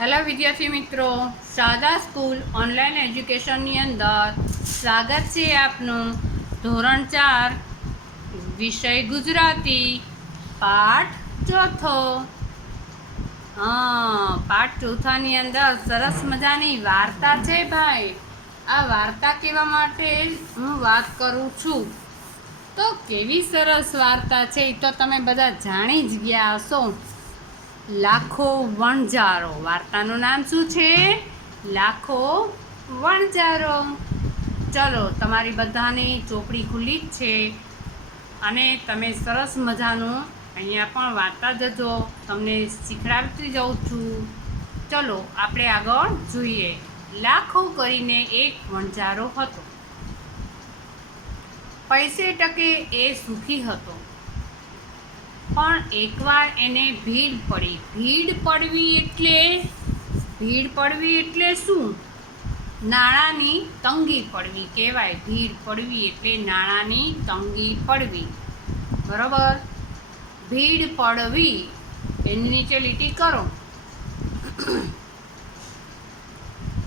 Hello વિદ્યાર્થી મિત્રો, Sharda school online એજ્યુકેશનની અંદર સ્વાગત છે આપનું. ધોરણ 4 વિષય ગુજરાતી, પાઠ ચોથો. પાઠ ચોથાની અંદર સરસ મજાની વાર્તા છે ભાઈ. આ વાર્તા કહેવા માટે હું વાત કરું છું. તો કેવી સરસ વાર્તા છે એ તો તમે બધા જાણી જ ગયા હશો. લાખો વણજારો. વાર્તાનું નામ શું છે? લાખો વણજારો. ચલો, તમારી બધાની ચોપડી ખુલ્લી જ છે અને તમે સરસ મજાનું અહીંયા પણ વાંચતા જજો. તમને શીખડાવતી જાઉં છું. ચલો આપણે આગળ જોઈએ. લાખો કરીને એક વણજારો હતો. પૈસે ટકે એ સુખી હતો. પણ એકવાર એને ભીડ પડી. ભીડ પડવી એટલે શું? નાણાંની તંગી પડવી કહેવાય. ભીડ પડવી એટલે નાણાંની તંગી પડવી. બરોબર? ભીડ પડવી એની નીચે લીટી કરો.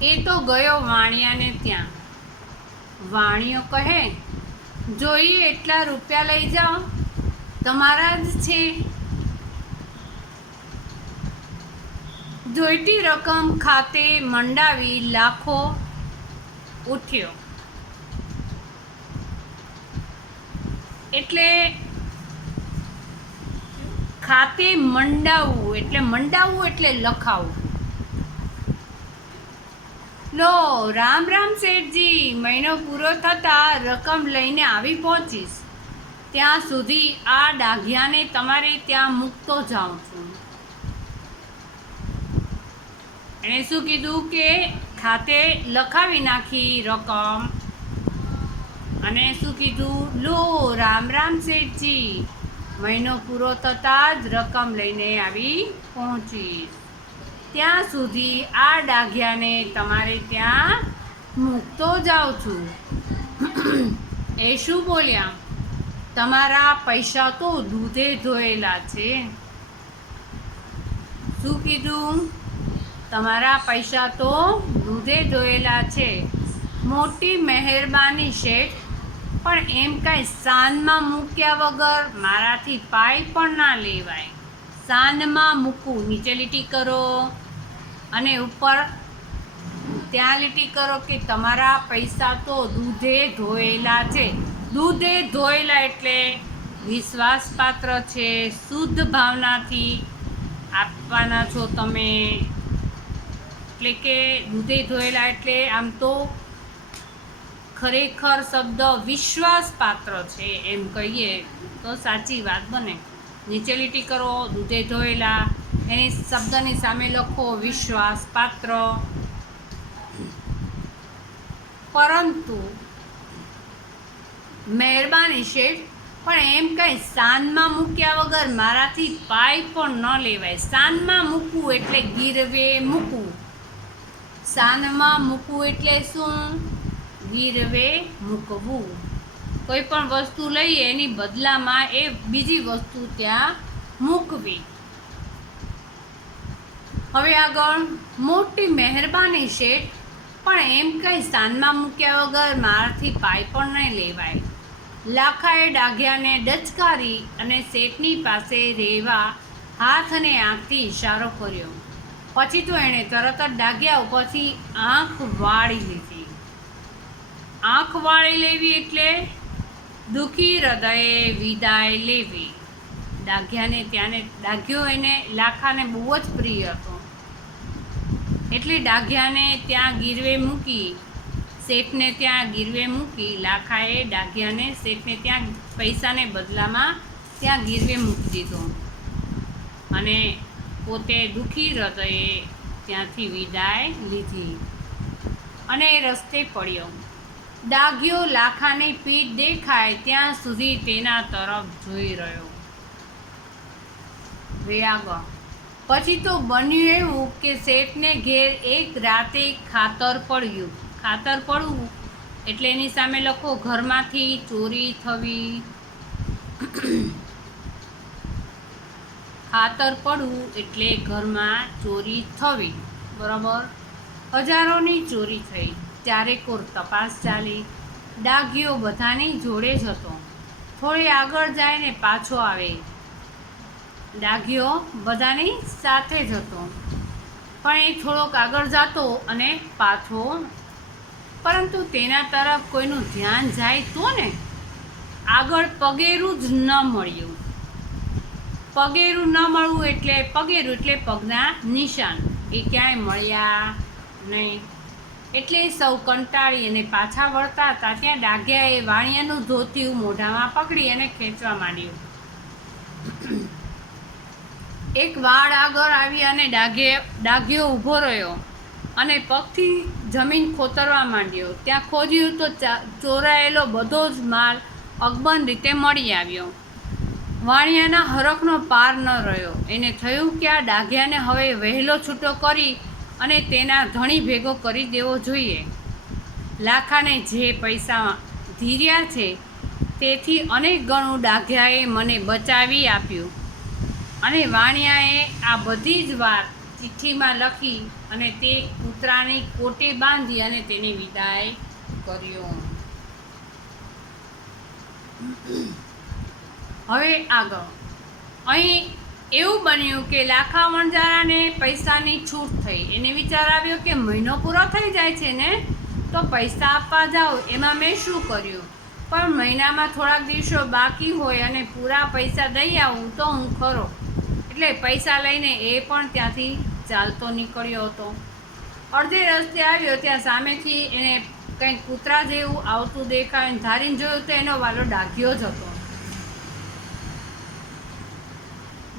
એ તો ગયો વાણિયાને ત્યાં. વાણિયો કહે, જોઈએ એટલા રૂપિયા લઈ જાઓ, તમારા જ છે. જોઈતી રકમ ખાતે મંડાવી લાખો ઉઠ્યો. એટલે ખાતે મંડાવવું એટલે લખાવવું. લો, રામ રામ શેઠજી, મહિનો પૂરો થતાં રકમ લઈને આવી પહોંચીશ. ત્યાં સુધી આ ડાઘિયાને તમારે ત્યાં મૂકતો જાઉં છું. એણે શું કીધું કે ખાતે લખાવી નાખી રકમ અને શું કીધું? લો, રામ રામ શેઠજી, મહિનો પૂરો થતાં જ રકમ લઈને આવી પહોંચીશ. ત્યાં સુધી આ ડાઘિયાને તમારે ત્યાં મૂકતો જાઉં છું. એ શું બોલ્યા? તમારા પૈસા તો દૂધે ધોયેલા છે. શું કીધું? તમારા પૈસા તો દૂધે ધોયેલા છે. મોટી મહેરબાની શેઠ, પણ એમ કાંઈ સાનમાં મૂક્યા વગર મારાથી પાય પણ ના લેવાય. સાનમાં મૂકવું, નીચે લીટી કરો અને ઉપર ત્યાં લીટી કરો કે તમારા પૈસા તો દૂધે ધોયેલા છે. દૂધે ધોયેલા એટલે વિશ્વાસપાત્ર છે, શુદ્ધ ભાવનાથી આપવાના છો તમે. એટલે કે દૂધે ધોયેલા એટલે આમ તો ખરેખર શબ્દ વિશ્વાસપાત્ર છે એમ કહીએ તો સાચી વાત બને. નીચે લીટી કરો, દૂધે ધોયેલા, એની શબ્દની સામે લખો વિશ્વાસપાત્ર. પરંતુ મહેરબાની શેઠ, પણ એમ કંઈ સાનમાં મૂક્યા વગર મારાથી પાય પણ ન લેવાય. સાનમાં મૂકવું એટલે ગીરવે મૂકવું. સાનમાં મૂકવું એટલે શું? ગીરવે મૂકવું. કોઈ પણ વસ્તુ લઈએ એની બદલામાં એ બીજી વસ્તુ ત્યાં મૂકવી. હવે આગળ, મોટી મહેરબાની શેઠ, પણ એમ કંઈ સાનમાં મૂક્યા વગર મારાથી પાય પણ નહીં લેવાય. લાખાએ ડાઘિયાને ડચકારી અને શેઠની પાસે રહેવા હાથ અને આંખથી ઇશારો કર્યો. પછી તો એણે તરત જ ડાઘિયા ઉપરથી આંખ વાળી લીધી. આંખ વાળી લેવી એટલે દુઃખી હૃદયે વિદાય લેવી. ડાઘિયો એને લાખાને બહુ જ પ્રિય હતો. એટલે ડાઘિયાને ત્યાં ગીરવે મૂકી, શેઠને ત્યાં ગીરવે મૂકી. લાખાએ ડાઘિયાને શેઠને ત્યાં પૈસાને બદલામાં ત્યાં ગીરવે મૂકી દીધો અને પોતે દુઃખી હૃદયે ત્યાંથી વિદાય લીધી અને રસ્તે પડ્યો. ડાઘિયો લાખાની પીઠ દેખાય ત્યાં સુધી તેના તરફ જોઈ રહ્યો. પછી તો બન્યું એવું કે શેઠને ઘેર એક રાતે ખાતર પડ્યું. ખાતર પડવું એટલે એની સામે લખો ઘરમાંથી ચોરી થવી. ખાતર પડવું એટલે ઘરમાં ચોરી થવી. બરાબર. હજારોની ચોરી થઈ ત્યારે કોર તપાસ ચાલી. ડાઘિયો બધાની જોડે જ હતો. થોડી આગળ જાય ને પાછો આવે. ડાઘિયો બધાની સાથે જ હતો, પણ એ થોડોક આગળ જતો અને પાછો, પરંતુ તેના તરફ કોઈનું ધ્યાન જાય તો ને આગળ પગેરું જ ન મળ્યું. પગેરું ન મળવું એટલે પગેરું એટલે પગના નિશાન, એ ક્યાંય મળ્યા નહીં. એટલે સૌ કંટાળી અને પાછા વળતા હતા ત્યાં ડાઘિયાએ વાણિયાનું ધોતિયું મોઢામાં પકડી અને ખેંચવા માંડ્યું. એક વાળ આગળ આવી અને ડાઘિયો ઊભો રહ્યો અને પગથી જમીન ખોતરવા માંડ્યો. ત્યાં ખોદ્યું તો ચોરાયેલો બધો જ માલ અકબંધ રીતે મળી આવ્યો. વાણિયાના હરખનો પાર ન રહ્યો. એને થયું કે આ ડાઘિયાને હવે વહેલો છૂટો કરી અને તેના ધણી ભેગો કરી દેવો જોઈએ. લાખાને જે પૈસા ધીર્યા છે તેથી અનેક ગણું ડાઘિયાએ મને બચાવી આપ્યું. અને વાણિયાએ આ બધી જ વાત ચિઠ્ઠીમાં લખી અને તે કૂતરાની કોટે બાંધી અને તેને વિદાય કર્યો. હવે આગળ અહીં એવું બન્યું કે લાખા વણજારાને પૈસાની છૂટ થઈ. એને વિચાર આવ્યો કે મહિનો પૂરો થઈ જાય છે ને, તો પૈસા આપવા જાઉં, એમાં મેં શું કર્યું, પણ મહિનામાં થોડાક દિવસો બાકી હોય અને પૂરા પૈસા દઈ આવું તો હું ખરો. એટલે પૈસા લઈને એ પણ ત્યાંથી ચાલતો નીકળ્યો હતો. અડધે રસ્તે આવ્યો ત્યાં સામેથી એને કંઈક કૂતરા જેવું આવતું દેખાય. ધારીને જોયું તો એનો વાલો ડાઘિયો જ હતો.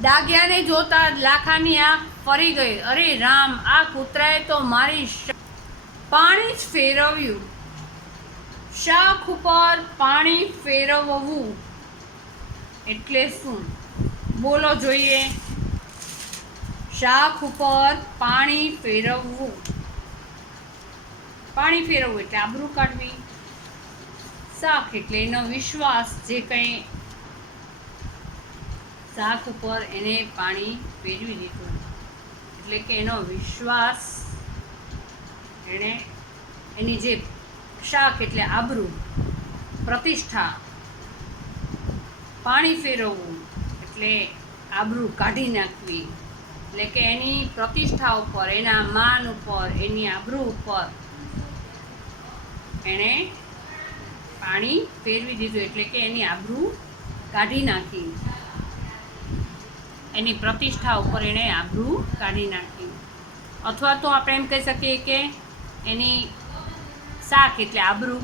ડાઘિયાને જોતા લાખાની આંખ ફરી ગઈ. અરે રામ, આ કૂતરાએ તો મારી પાણી જ ફેરવ્યું. શાખ ઉપર પાણી ફેરવવું એટલે શું? બોલો જોઈએ. શાખ ઉપર પાણી ફેરવવું. પાણી ફેરવવું એટલે આબરૂ કાઢવી. શાખ એટલે એનો વિશ્વાસ. જે કંઈ શાખ ઉપર એને પાણી ફેરવી દીધું એટલે કે એનો વિશ્વાસ, એની જે શાખ એટલે આબરૂ, પ્રતિષ્ઠા. પાણી ફેરવવું એટલે આબરૂ કાઢી નાખવી, એટલે કે એની પ્રતિષ્ઠા ઉપર, એના માન ઉપર, એની આબરૂ ઉપર એણે પાણી ફેરવી દીધું. એટલે કે એની આબરૂ કાઢી નાખી, એની પ્રતિષ્ઠા ઉપર એણે આબરૂ કાઢી નાખી. અથવા તો આપણે એમ કહી શકીએ કે એની શાખ એટલે આબરૂ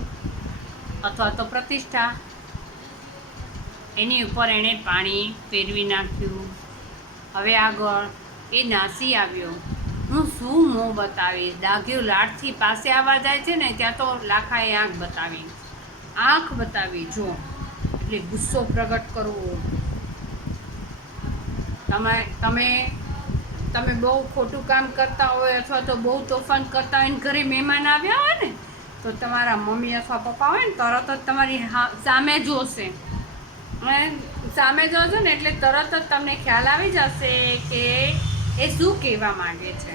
અથવા તો પ્રતિષ્ઠા, એની ઉપર એણે પાણી ફેરવી નાખ્યું. હવે આગળ એ નાસી આવ્યો. હું શું મોં બતાવીશ? ડાઘિયો લાડથી પાસે આવવા જાય છે ને ત્યાં તો લાખાએ આંખ બતાવી. આંખ બતાવી જો એટલે ગુસ્સો પ્રગટ કરવો. તમે બહુ ખોટું કામ કરતા હોય અથવા તો બહુ તોફાન કરતા હોય ને ઘરે મહેમાન આવ્યા હોય ને તો તમારા મમ્મી અથવા પપ્પા હોય ને તરત જ તમારી સામે જોશે. સામે જોશો ને એટલે તરત જ તમને ખ્યાલ આવી જશે કે એ શું કહેવા માંગે છે.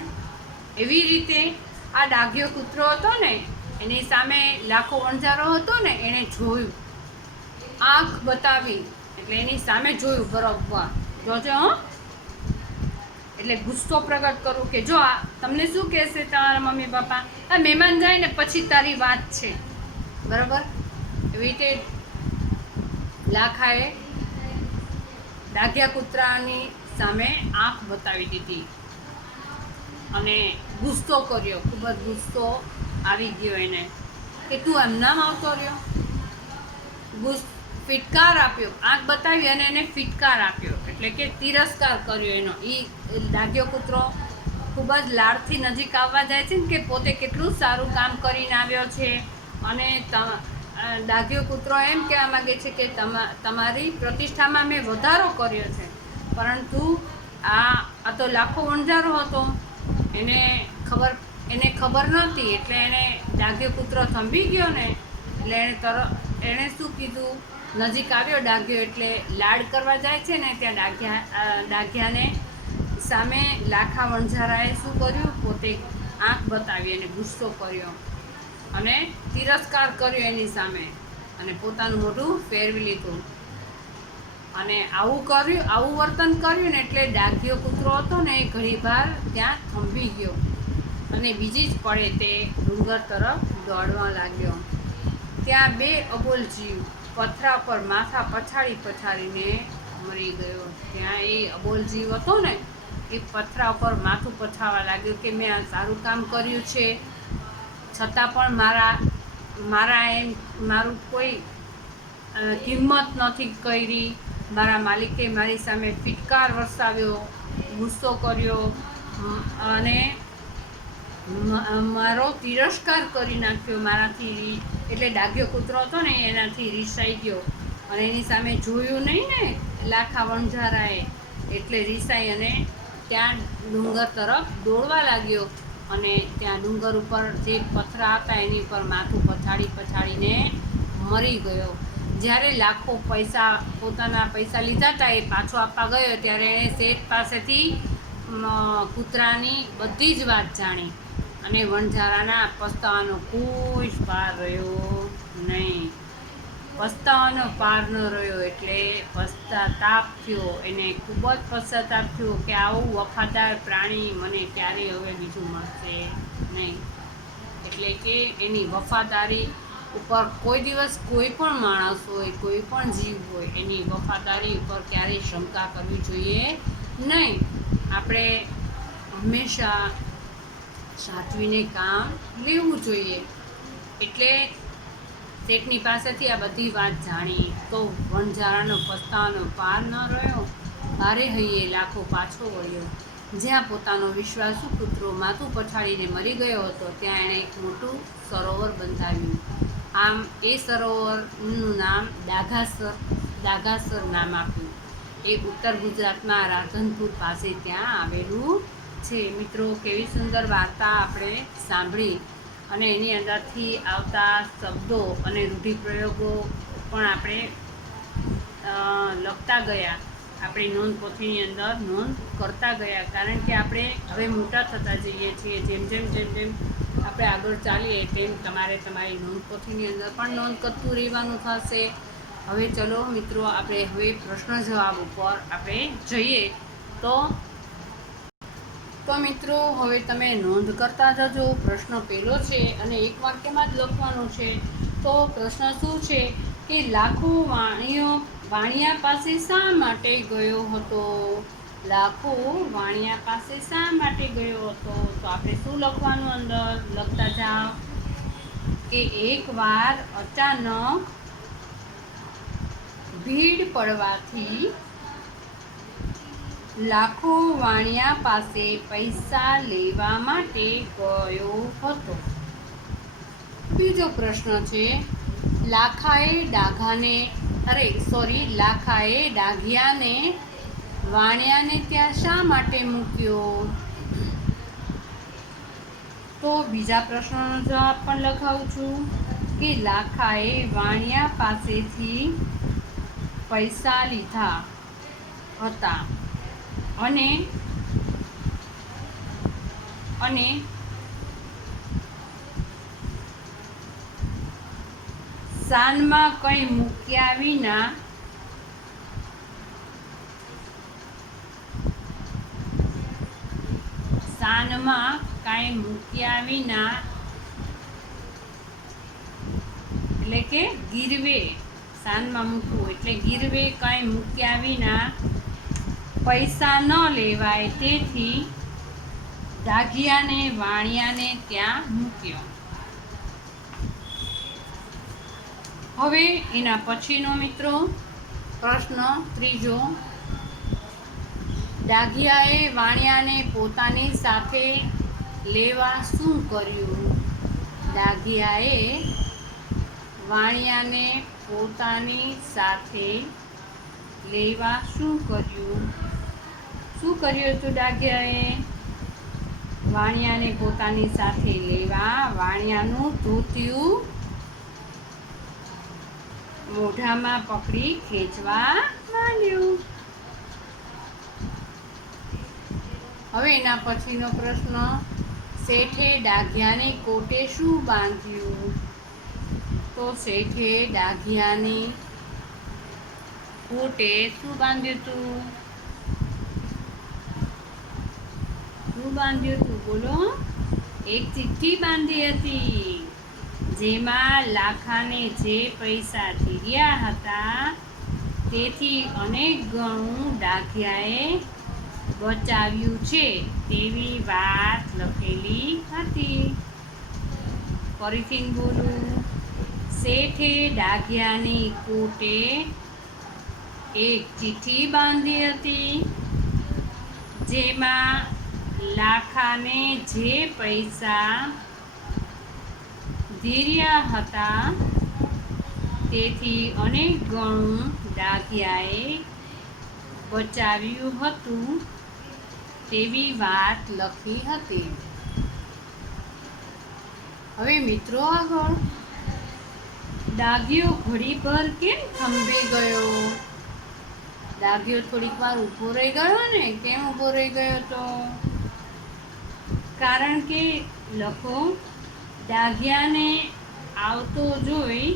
એવી રીતે આ ડાઘિયો કૂતરો હતો ને, એની સામે લાખો વણજારો હતો ને, એણે જોયું, આંખ બતાવી એટલે એની સામે જોયું બરોબર. જોજો હો, એટલે ગુસ્સો પ્રગટ કરું કે જો આ તમને શું કહેશે તમારા મમ્મી પપ્પા, આ મહેમાન જાય ને પછી તારી વાત છે, બરાબર. એવી રીતે લાખાએ ડાઘિયા કૂતરાની સામે આંખ બતાવી દીધી અને ગુસ્સો કર્યો. ખૂબ જ ગુસ્સો આવી ગયો એને કે તું એમ નામ આવતો રહ્યો. ફિટકાર આપ્યો, આંખ બતાવી અને એને ફિટકાર આપ્યો એટલે કે તિરસ્કાર કર્યો એનો. એ ડાઘિયો કૂતરો ખૂબ જ લાડથી નજીક આવવા જાય છે ને કે પોતે કેટલું સારું કામ કરીને આવ્યો છે. અને ડાઘિયો કૂતરો એમ કહેવા માગે છે કે તમારી પ્રતિષ્ઠામાં મેં વધારો કર્યો છે. પરંતુ આ તો લાખો વણજારો હતો, એને ખબર નહોતી. એટલે એને ડાઘિયો કૂતરો થંભી ગયો ને એટલે એણે શું કીધું, નજીક આવ્યો ડાઘિયો એટલે લાડ કરવા જાય છે ને ત્યાં ડાઘિયાને સામે લાખા વણઝારાએ શું કર્યું? પોતે આંખ બતાવી અને ગુસ્સો કર્યો અને તિરસ્કાર કર્યો એની સામે અને પોતાનું મોઢું ફેરવી લીધું. અને આવું વર્તન કર્યું ને એટલે ડાઘિયો કૂતરો હતો ને એ ઘડીવાર ત્યાં થંભી ગયો અને બીજી જ પળે તે ડુંગર તરફ દોડવા લાગ્યો. ત્યાં બે અબોલ જીવ પથરા પર માથા પછાડીને મરી ગયો. ત્યાં એ અબોલ જીવ હતો ને એ પથરા ઉપર માથું પછાડવા લાગ્યું કે મેં આ સારું કામ કર્યું છે, છતાં પણ મારું કોઈ કિંમત નથી કરી. મારા માલિકે મારી સામે ફિટકાર વરસાવ્યો, ગુસ્સો કર્યો અને મારો તિરસ્કાર કરી નાખ્યો મારાથી. એટલે ડાઘ્યો કૂતરો હતો ને એનાથી રીસાઈ ગયો અને એની સામે જોયું નહીં ને લાખા વણઝારાએ, એટલે રીસાઈ અને ત્યાં ડુંગર તરફ દોડવા લાગ્યો અને ત્યાં ડુંગર ઉપર જે પથરા હતા એની ઉપર માથું પછાડીને મરી ગયો. જ્યારે લાખો પોતાના પૈસા લીધા હતા એ પાછો આપવા ગયો ત્યારે એણે શેઠ પાસેથી કૂતરાની બધી જ વાત જાણી અને વણઝારાના પસ્તાવાનો કોઈ જ પાર રહ્યો નહીં. પસ્તાવાનો પાર ન રહ્યો એટલે પશ્ચાતાપ થયો. એને ખૂબ જ પશ્ચાતાપ થયો કે આવું વફાદાર પ્રાણી મને ક્યારેય હવે બીજું મળશે નહીં. એટલે કે એની વફાદારી ઉપર કોઈ દિવસ કોઈ પણ માણસ હોય, કોઈ પણ જીવ હોય, એની વફાદારી ઉપર ક્યારેય શંકા કરવી જોઈએ નહીં. આપણે હંમેશા સાચવીને કામ લેવું જોઈએ. એટલે શેઠની પાસેથી આ બધી વાત જાણી તો વણઝારાનો પસ્તાવાનો પાર ન રહ્યો. ભારે હૈયે લાખો પાછો વળ્યો. જ્યાં પોતાનો વિશ્વાસુ કૂતરો માથું પછાડીને મરી ગયો હતો ત્યાં એણે એક મોટું સરોવર બંધાવ્યું. આમ એ સરોવરનું નામ ડાઘાસર નામ આપ્યું. એ ઉત્તર ગુજરાતમાં રાધનપુર પાસે ત્યાં આવેલું છે. મિત્રો, કેવી સુંદર વાર્તા આપણે સાંભળી અને એની અંદરથી આવતા શબ્દો અને રૂઢિપ્રયોગો પણ આપણે લખતા ગયા, આપણી નોંધપોથીની અંદર નોંધ કરતા ગયા. કારણ કે આપણે હવે મોટા થતા જઈએ છીએ. જેમ જેમ આપણે આગળ ચાલીએ તેમ તમારે તમારી નોંધપોથીની અંદર પણ નોંધ કરતું રહેવાનું થશે. હવે ચલો મિત્રો, આપણે હવે પ્રશ્ન જવાબ ઉપર આપણે જઈએ. તો મિત્રો, હવે તમે નોંધ કરતા જજો. પ્રશ્ન પહેલો છે અને એક વાક્યમાં જ લખવાનો છે. તો પ્રશ્ન શું છે કે લાખો વાણિયા પાસે શા માટે ગયો હતો? લાખો વાણિયા પાસે શા માટે ગયો હતો? તો આપણે શું લખવાનું અંદર લખતા જાઓ કે એકવાર અચાનક ભીડ પડવાથી લાખો વાણિયા પાસે પૈસા લેવા માટે ગયો હતો. બીજો પ્રશ્ન છે લાખાએ ડાઘિયાને વાણિયાને ત્યાં શા માટે મૂક્યો? તો બીજા પ્રશ્નનો જવાબ પણ લખાવું છું કે લાખાએ વાણિયા પાસેથી પૈસા લીધા હતા અને સાનમાં કંઈ મૂક્યા વિના એટલે કે ગીરવે, સાનમાં મૂકવું એટલે ગીરવે કંઈ મૂક્યા વિના પૈસા ન લેવાય તેથી ડાઘિયાને વાણિયાને ત્યાં મૂક્યો. હવે એના પછીનો મિત્રો પ્રશ્ન ત્રીજો, ડાઘિયાએ વાણિયાને પોતાની સાથે લેવા શું કર્યું? ડાઘિયાએ વાણિયાને પોતાની સાથે લેવા શું કર્યું? શું કર્યું હતું ડાઘિયાએ? વાણિયાને પોતાની સાથે લેવા વાણિયાનું ધોતિયું મોઢામાં પકડી ખેંચવા માંડ્યું. હવે એના પછીનો પ્રશ્ન, શેઠે ડાઘિયાની કોટે શું બાંધ્યું? તો શેઠે ડાઘિયાની કોટે શું બાંધ્યું હતું? શું બાંધ્યું હતું બોલો? એક ચિઠ્ઠી બાંધી હતી, જેમાં લાખાને જે પૈસા ધીર્યા હતા તેથી અનેક ગણું ડાઘિયાએ બચાવ્યું છે તેવી વાત લખેલી હતી. ફરીથી બોલું, શેઠે ડાઘિયાની કોટે એક ચિઠ્ઠી બાંધી હતી, જેમાં લાખાને જે પૈસા ધીર્યા હતા તેથી અનેક ગણું ડાઘિયાએ બચાવ્યું હતું તેવી વાત લખી હતી. હવે મિત્રો આગળ, ડાઘિયો ઘડીભર કેમ થંભી ગયો? ડાઘિયો થોડીક વાર ઊભો રહી ગયો ને. કેમ ઊભો રહી ગયો તો? કારણ કે લખો, ડાઘિયાને આવતો જોઈ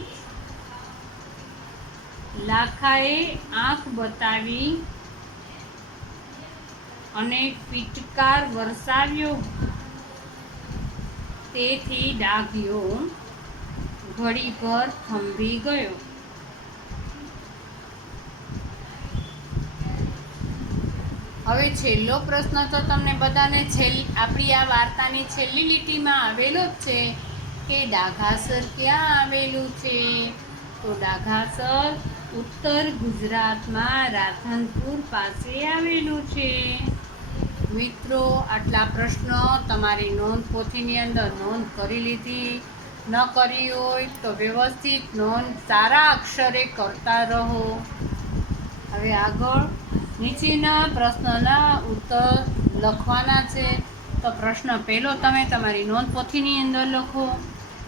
લાખાએ આંખ બતાવી અને ફીટકાર વરસાવ્યો, તેથી ડાઘિયો ઘડીભર થંભી ગયો. હવે છેલ્લો પ્રશ્ન તો તમને બધાને આપણી આ વાર્તાની છેલ્લી લીટીમાં આવેલો જ છે કે ડાઘાસર ક્યાં આવેલું છે? તો ડાઘાસર ઉત્તર ગુજરાતમાં રાધનપુર પાસે આવેલું છે. મિત્રો, આટલા પ્રશ્નો તમારી નોંધ પોથીની અંદર નોંધ કરી લીધી. ન કરી હોય તો વ્યવસ્થિત નોંધ સારા અક્ષરે કરતા રહો. હવે આગળ નીચેના પ્રશ્નના ઉત્તર લખવાના છે. તો પ્રશ્ન પહેલો તમે તમારી નોંધ પોથીની અંદર લખો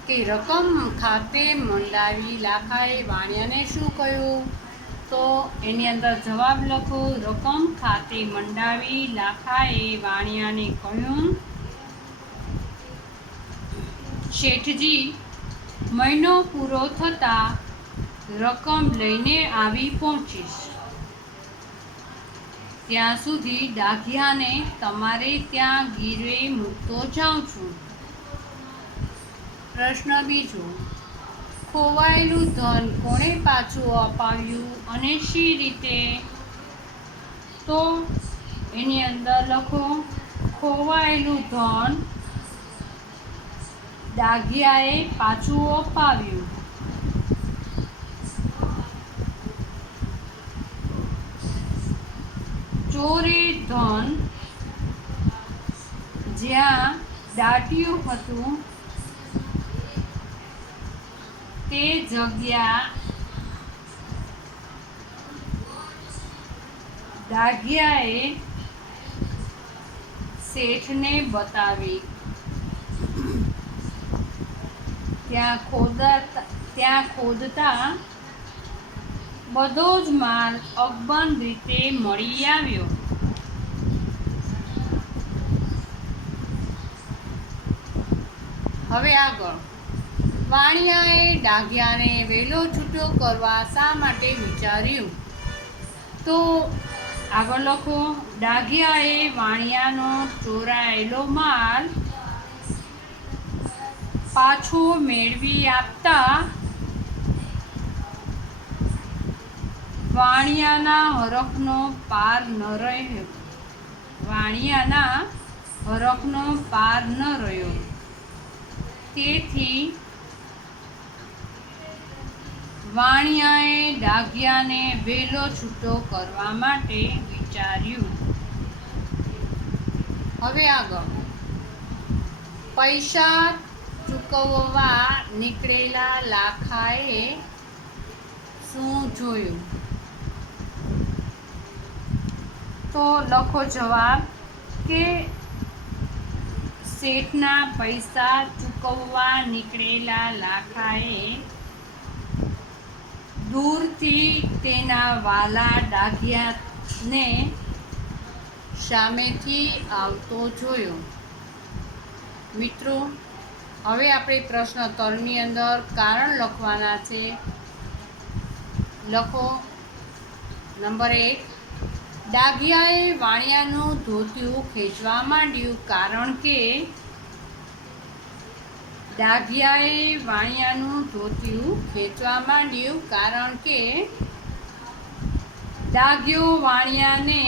કે રકમ ખાતે મંડાવી લાખાએ વાણિયાને શું કહ્યું? તો એની અંદર જવાબ લખો, રકમ ખાતે મંડાવી લાખાએ વાણિયાને કહ્યું, શેઠજી, મહિનો પૂરો થતાં રકમ લઈને આવી પહોંચીશ. ત્યાં સુધી ડાઘિયાને તમારે ત્યાં ગીરવે મૂકતો જાઉં છું. પ્રશ્ન બીજો, ખોવાયેલું ધન કોણે પાછું અપાવ્યું અને શી રીતે? તો એની અંદર લખો, ખોવાયેલું ધન ડાઘિયાએ પાછું અપાવ્યું. ચોરે ધન જ્યાં દાટ્યું હતું તે જગ્યા ડાઘિયાએ શેઠને બતાવી. ત્યાં ખોદતા બધો જ માલ અકબંધ રીતે મળી આવ્યો. હવે આગળ, વાણિયાએ ડાઘિયાને વહેલો છૂટો કરવા શા માટે વિચાર્યું? તો આગળ લખો, ડાઘિયાએ વાણિયાનો ચોરાયેલો માલ પાછો મેળવી આપતા વાણિયાના હરખનો પાર ન રહ્યો. તેથી વાણિયાએ ડાઘિયાને વહેલો છૂટો કરવા માટે વિચાર્યું. હવે આગળ, પૈસા ચૂકવવા નીકળેલા લાખાએ શું જોયું? તો લખો જવાબ કે શેઠના પૈસા ચૂકવવા નીકળેલા લાખાએ દૂરથી તેના વાલા ડાઘિયાને સામેથી આવતો જોયો. મિત્રો, હવે આપણે પ્રશ્ન 3ની અંદર કારણ લખવાના છે. લખો. નંબર 1, ડાઘિયાએ વાણિયાનું ધોતિયું ખેંચવા માંડ્યું કારણ કે ડાઘિયાએ વાણિયાનું ધોતિયું ખેંચવા માંડ્યું કારણ કે ડાઘિયો વાણિયાને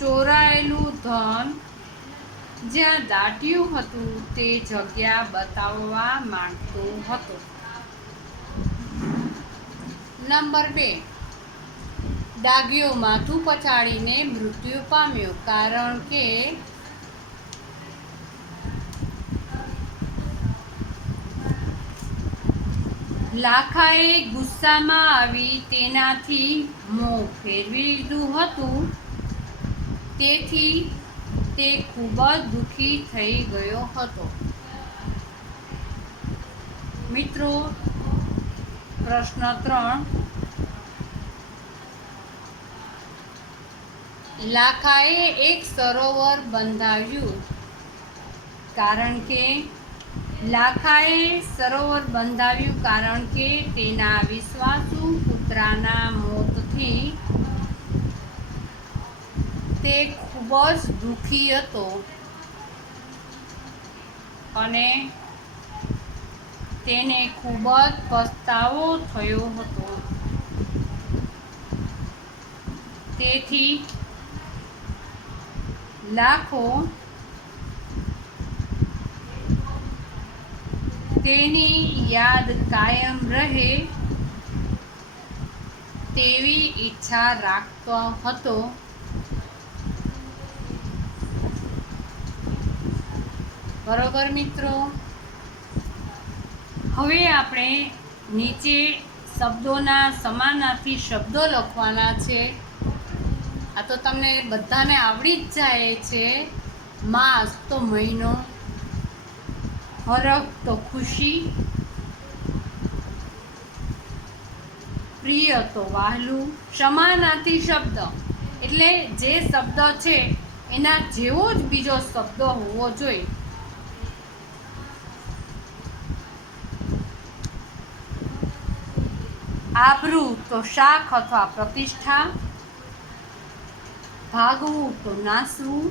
ચોરાયેલું ધન જ્યાં દાટ્યું હતું તે જગ્યા બતાવવા માંગતો હતો. નંબર 2, ડાઘિયો માથું પછાડીને મૃત્યુ પામ્યો કારણ કે લાખાએ ગુસ્સામાં આવી તેનાથી મોં ફેરવી લીધું હતું, તેથી તે ખૂબ જ દુઃખી થઈ ગયો હતો. મિત્રો, પ્રશ્ન 3, લાખાએ એક સરોવર બંધાવ્યું કારણ કે તેના વિશ્વાસુ પુત્રના મોતથી તે ખૂબ જ દુઃખી હતો અને તેને ખૂબ જ પસ્તાવો થયો હતો. તેથી લાખો તેની યાદ કાયમ રહે તેવી ઈચ્છા રાખતો હતો. બરોબર મિત્રો, હવે આપણે નીચે શબ્દોના સમાનાર્થી શબ્દો લખવાના છે. આ તો તમને બધાને આવડી જ જાય છે. માસ તો મહિનો, હરખ તો ખુશી, પ્રિય તો વહાલું. સમાનાર્થી શબ્દ એટલે જે શબ્દ છે એના જેવો જ બીજો શબ્દ હોવો જોઈએ. આબરૂ તો શાખ અથવા પ્રતિષ્ઠા, ભાગવું તો નાસવું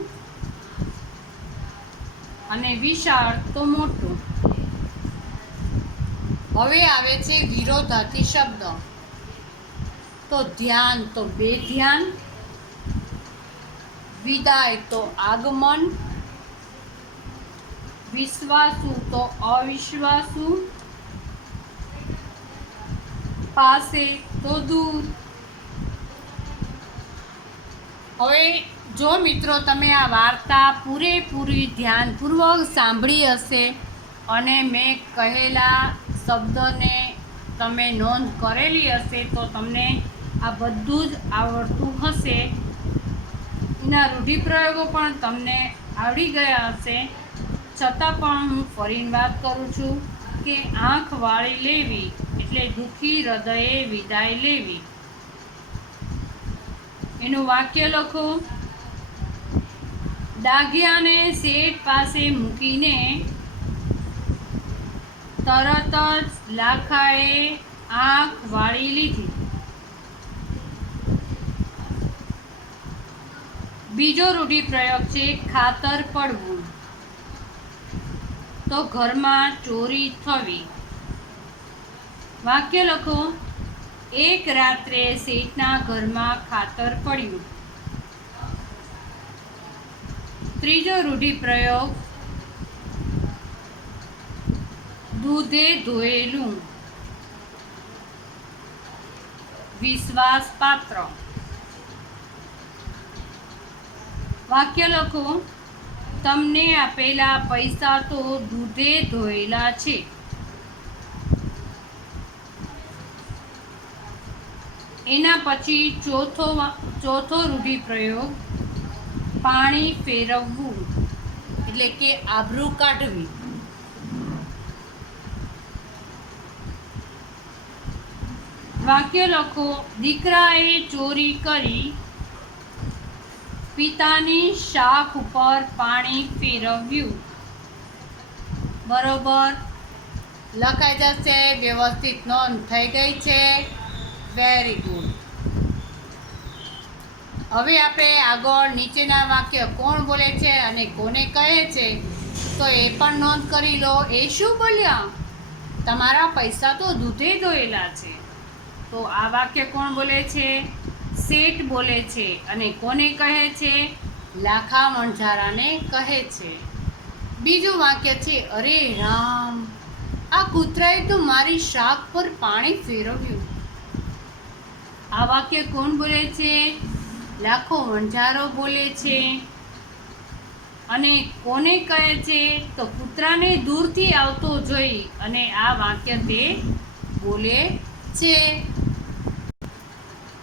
અને વિશાળ તો મોટું. હવે આવે છે વિરોધાર્થી શબ્દ. તો ધ્યાન તો બેધ્યાન, વિદાય તો આગમન, વિશ્વાસુ તો અવિશ્વાસુ, પાસે તો દૂર. હવે જો મિત્રો તમે આ વાર્તા પૂરેપૂરી ધ્યાનપૂર્વક સાંભળી હશે અને મેં કહેલા શબ્દોને તમે નોંધ કરેલી હશે તો તમને આ બધું જ આવડતું હશે. એના રૂઢિપ્રયોગો પણ તમને આવડી ગયા હશે. છતાં પણ હું ફરીને વાત કરું છું કે આંખ વાળી લેવી એટલે દુઃખી હૃદયે વિદાય લેવી. એનું વાક્ય લખો. ડાઘિયાને શેઠ પાસે મૂકીને તરત જ લાખાએ આંખ વાળી લીધી. બીજો રૂઢિપ્રયોગ છે ખાતર પડવું. તો ઘરમાં ચોરી થવી. વાક્ય લખો. એક રાત્રે શેઠના ઘરમાં ખાતર પડ્યું. ત્રીજો રૂઢિપ્રયોગ દૂધે ધોયેલું. વિશ્વાસપાત્ર. વાક્ય લખો. તમને આપેલા પૈસા તો દૂધે ધોયેલા છે. એના પછી ચોથો રૂઢિપ્રયોગ પાણી ફેરવવું એટલે કે આબરૂ કાઢવી. વાક્ય લખો. દીકરાએ ચોરી કરી પપીતાની શાખ ઉપર પાણી ફેરવ્યું. બરોબર લખાઈ જશે. વ્યવસ્થિત નોંધ થઈ ગઈ છે. Very good. હવે આપણે આગળ નીચેના વાક્ય કોણ બોલે છે અને કોને કહે છે તો એ પણ નોંધ કરી લો. એ શું બોલ્યા? તમારા પૈસા તો દૂધે ધોયેલા છે. તો આ વાક્ય કોણ બોલે છે? શેઠ બોલે છે. અને કોને કહે છે? લાખા વણઝારાને કહે છે. બીજું વાક્ય છે, અરે રામ, આ કૂતરાએ તો મારી શાક પર પાણી ફેરવ્યું. આ વાક્ય કોણ બોલે છે? લાખો વણઝારો બોલે છે. અને કોને કહે છે? તો કૂતરાને દૂરથી આવતો જોઈ અને આ વાક્ય તે બોલે છે.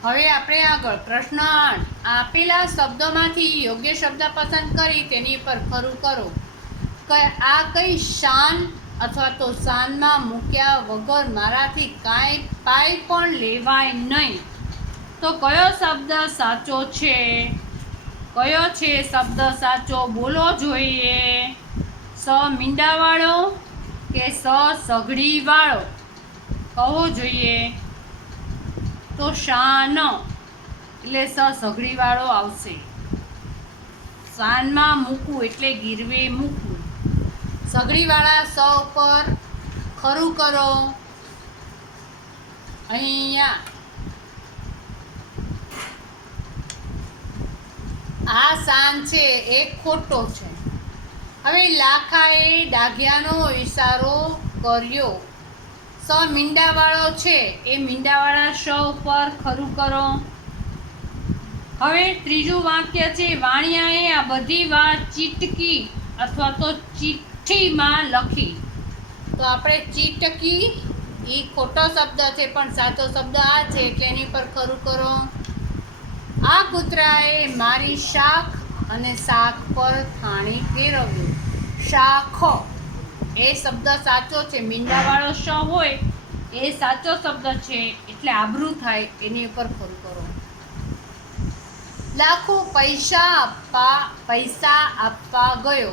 હવે આપણે આગળ પ્રશ્ન 8. આપેલા શબ્દોમાંથી યોગ્ય શબ્દ પસંદ કરી તેની પર ખરું કરો. આ કઈ શાન અથવા તો શાનમાં મૂક્યા વગર મારાથી કાંઈ પાઈ પણ લેવાય નહીં. તો કયો શબ્દ સાચો છે? કયો છે શબ્દ સાચો? બોલો જોઈએ. સ મીંડાવાળો કે સ સઘડીવાળો? કહો જોઈએ. તો શાન એટલે સ સઘડીવાળો આવશે. શાનમાં મૂકવું એટલે ગીરવે મૂકવું. સઘડીવાળા સ ઉપર ખરું કરો. અહીંયા આ શાન છે એ ખોટો છે. હવે લાખાએ ડાઘિયાનો ઇશારો કર્યો. સ મીંડાવાળો છે એ મીંડાવાળા શ ઉપર ખરું કરો. હવે ત્રીજું વાક્ય છે, વાણિયાએ આ બધી વાત ચીટકી અથવા તો ચિઠ્ઠીમાં લખી. તો આપણે ચીટકી એ ખોટો શબ્દ છે પણ સાચો શબ્દ આ છે એટલે એની પર ખરું કરો. આ કૂતરાએ મારી શાખ અને શાક પર પાણી ફેરવ્યું. શાખ એ શબ્દ સાચો છે. મીંડાવાળો શ હોય એ સાચો શબ્દ છે એટલે આબરૂ થાય એની ઉપર ખરું કરો. લાખો પૈસા આપવા ગયો.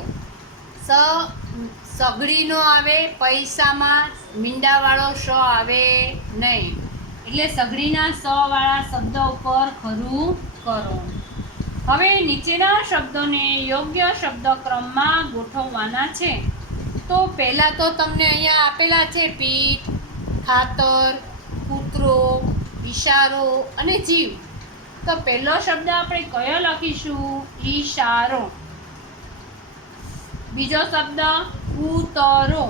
સઘડીનો આવે પૈસામાં, મીંડાવાળો શ આવે નહીં એટલે સઘડીના સ વાળા શબ્દ ઉપર ખરું કરો. હવે નીચેના શબ્દોને યોગ્ય શબ્દક્રમમાં ગોઠવવાના છે. તો પહેલાં તો તમને અહીંયા આપેલા છે પીઠ, ખાતર, કૂતરો, ઇશારો અને જીવ. તો પહેલો શબ્દ આપણે કયો લખીશું? ઈશારો. બીજો શબ્દ કૂતરો.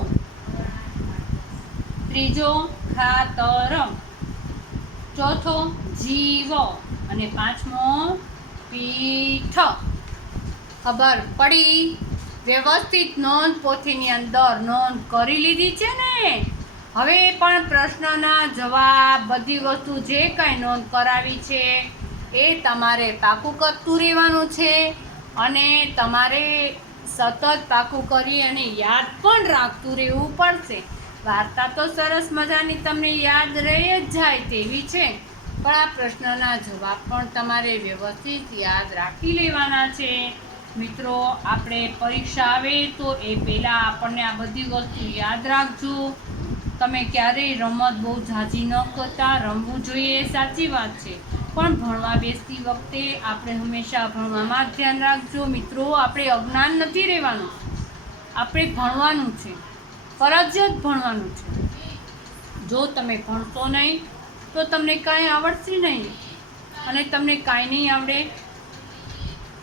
ત્રીજો ખાતર. ચોથો જીવ અને પાંચમો પીઠ. ખબર પડી? વ્યવસ્થિત નોંધ પોથીની અંદર નોંધ કરી લીધી છે ને? હવે પણ પ્રશ્નના જવાબ બધી વસ્તુ જે કાંઈ નોંધ કરાવી છે એ તમારે પાકું કરતું રહેવાનું છે અને તમારે સતત પાકું કરી અને યાદ પણ રાખતું રહેવું પડશે. વાર્તા તો સરસ મજાની તમને યાદ રહી જ જાય તેવી છે પણ આ પ્રશ્નના જવાબ પણ તમારે વ્યવસ્થિત યાદ રાખી લેવાના છે. મિત્રો, આપણે પરીક્ષા આવે તો એ પહેલાં આપણને આ બધી વસ્તુ યાદ રાખજો. તમે ક્યારેય રમત બહુ ઝાઝી ન કરતા. રમવું જોઈએ સાચી વાત છે પણ ભણવા બેસતી વખતે આપણે હંમેશા ભણવામાં જ ધ્યાન રાખજો. મિત્રો, આપણે અજ્ઞાન નથી રહેવાનું. આપણે ભણવાનું છે, ફરજિયાત ભણવાનું છે. જો તમે ભણશો નહીં તો તમને કાંઈ આવડશે નહીં અને તમને કાંઈ નહીં આવડે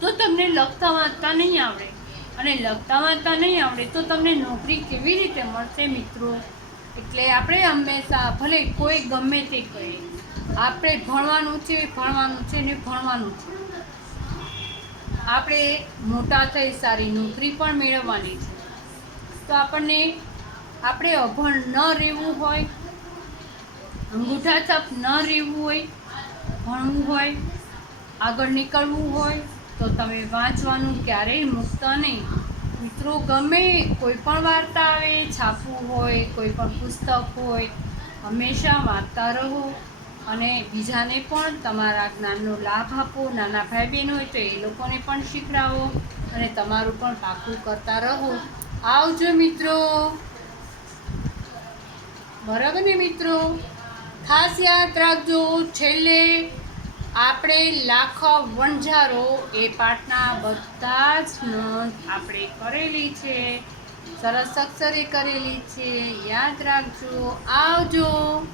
તો તમને લખતા વાંચતા નહીં આવડે અને લખતા વાંચતા નહીં આવડે તો તમને નોકરી કેવી રીતે મળશે? મિત્રો, એટલે આપણે હંમેશા ભલે કોઈ ગમે તે કહે, આપણે ભણવાનું છે ને ભણવાનું છે. આપણે મોટા થઈ સારી નોકરી પણ મેળવવાની છે. તો આપણે અભણ ન રહેવું હોય, અંગૂઠા છાપ ન રહેવું હોય, ભણવું હોય, આગળ નીકળવું હોય તો તમે વાંચવાનું ક્યારેય મૂકતા નહીં. મિત્રો, ગમે કોઈ પણ વાર્તા આવે, છાપવું હોય, કોઈ પણ પુસ્તક હોય, હંમેશા વાંચતા રહો અને બીજાને પણ તમારા જ્ઞાનનો લાભ આપો. નાના ભાઈ બહેન હોય તો એ લોકોને પણ શીખડાવો અને તમારું પણ પાકું કરતા રહો. આવજો મિત્રો. બરાબર ને મિત્રો? ખાસ યાદ રાખજો, છેલ્લે આપણે લાખ વણઝારો એ પાઠના બધા જ નોંધ આપણે કરેલી છે. સરસ અક્ષરે કરેલી છે. યાદ રાખજો. આવજો.